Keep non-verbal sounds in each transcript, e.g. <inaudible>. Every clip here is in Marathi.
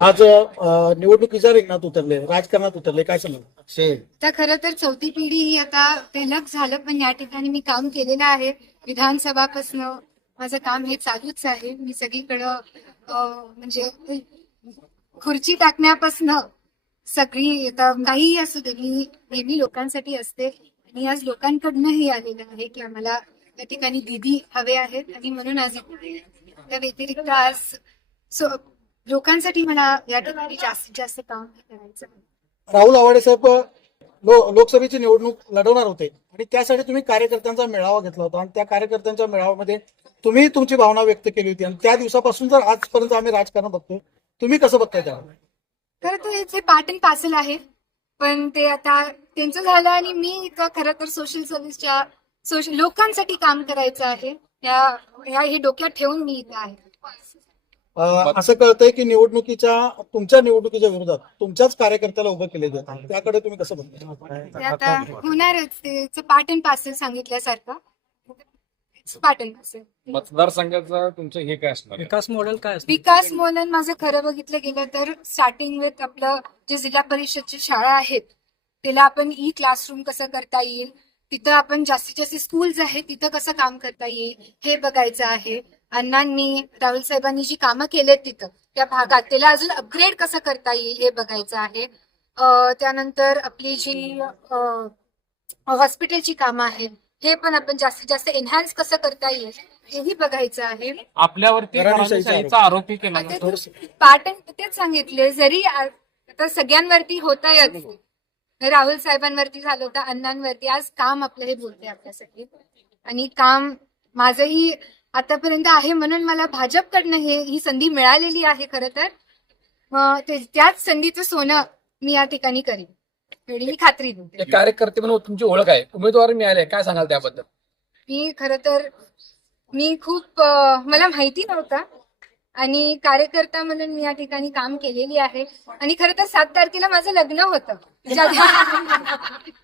आज अं, निवडणुकीच्या रिंगणात उतरले राजकारणात उतरले काय सांगाल? तर खरं तर चौथी पिढी ही आता पेलक झालं पण या ठिकाणी मी काम केलेलं आहे. विधानसभापासून माझं काम हे चालूच आहे. मी सगळीकडं अं, म्हणजे खुर्ची टाकण्यापासून सगळी आता काहीही असू दे मी नेहमी लोकांसाठी असते. आणि आज लोकांकडनं हे आलेलं आहे की आम्हाला या ठिकाणी दिदी हवे आहेत. आणि म्हणून आज इथे आले. त्या व्यतिरिक्त आज सो लोकांसाठी मला या ठिकाणी जास्तीत जास्त काम करायचं. राहुल आवाडे साहेब लो- लोकसभेची निवडणूक लढवणार होते आणि त्यासाठी तुम्ही कार्यकर्त्यांचा मेळावा घेतला होता आणि त्या कार्यकर्त्यांच्या मेळाव्यामध्ये तुम्ही तुमची भावना व्यक्त केली होती आणि त्या दिवसापासून जर आजपर्यंत आम्ही राजकारण बघतोय तुम्ही कसं बघताय त्याला? खरं तर इथे पार्ट अँड पार्सल आहे पण ते आता त्यांचं झालं आणि मी इथं खरं तर सोशल सर्व्हिसच्या सोशल लोकांसाठी काम करायचं आहे. या ह्या हे डोक्यात ठेवून मी इथं आहे. असं कळतंय की निवडणुकीच्या तुमच्या निवडणुकीच्या विरोधात तुमच्याच कार्यकर्त्याला उभं केले जात त्याकडे तुम्ही कसं बघताय ते आता होणारच. ते पार्ट अँड पार्सल सांगितल्यासारखं. पार्ट अँड पार्सल मतदारसंघाचं तुमचं हे काय असणार? विकास मॉडेल काय असतं विकास मोलन माझं खरं बघितलं गेलं तर स्टार्टिंग विथ आपलं जे जिल्हा परिषदची शाळा आहेत त्याला आपण ई क्लासरूम कसं करता येईल? तिथं आपण जास्तीत जास्त स्कूल्स आहेत तिथं कसं काम करता येईल हे बघायचं आहे. अण्णांनी राहुल साहेबांनी जी कामं केलेत तिथं त्या भागात त्याला अजून अपग्रेड कसं करता येईल हे बघायचं आहे. त्यानंतर आपली जी हॉस्पिटलची कामं आहेत हे पण आपण जास्तीत जास्त एन्हान्स कसं करता येईल हेही बघायचं आहे. आपल्यावरती आरोपी. केला पाटण तेच सांगितले जरी आता सगळ्यांवरती होत राहुल साहेबांवरती झालं होतं अण्णांवरती. आज काम आपलं हे बोलते आपल्यासाठी. आणि काम माझंही आतापर्यंत आहे म्हणून मला भाजपकडनं हे ही संधी मिळालेली आहे खरं तर. त्याच संधीचं सोनं मी या ठिकाणी करीन. एवढी मी खात्री देते. कार्यकर्ते म्हणून तुमची ओळख आहे. उमेदवार मिळाले काय सांगाल त्याबद्दल? मी खरं तर मी खूप मला माहिती नव्हता. आणि कार्यकर्ता म्हणून मी या ठिकाणी काम केलेली आहे. आणि खरं तर सात तारखेला माझं लग्न होतं. म्हणजे <laughs>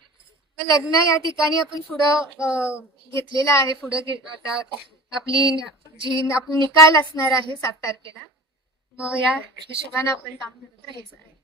लग्न या ठिकाणी आपण पुढं घेतलेलं आहे. पुढं आता आपली जी निकाल असणार आहे सात तारखेला मग या हिशोबाने आपण काम करत राहायचं आहे.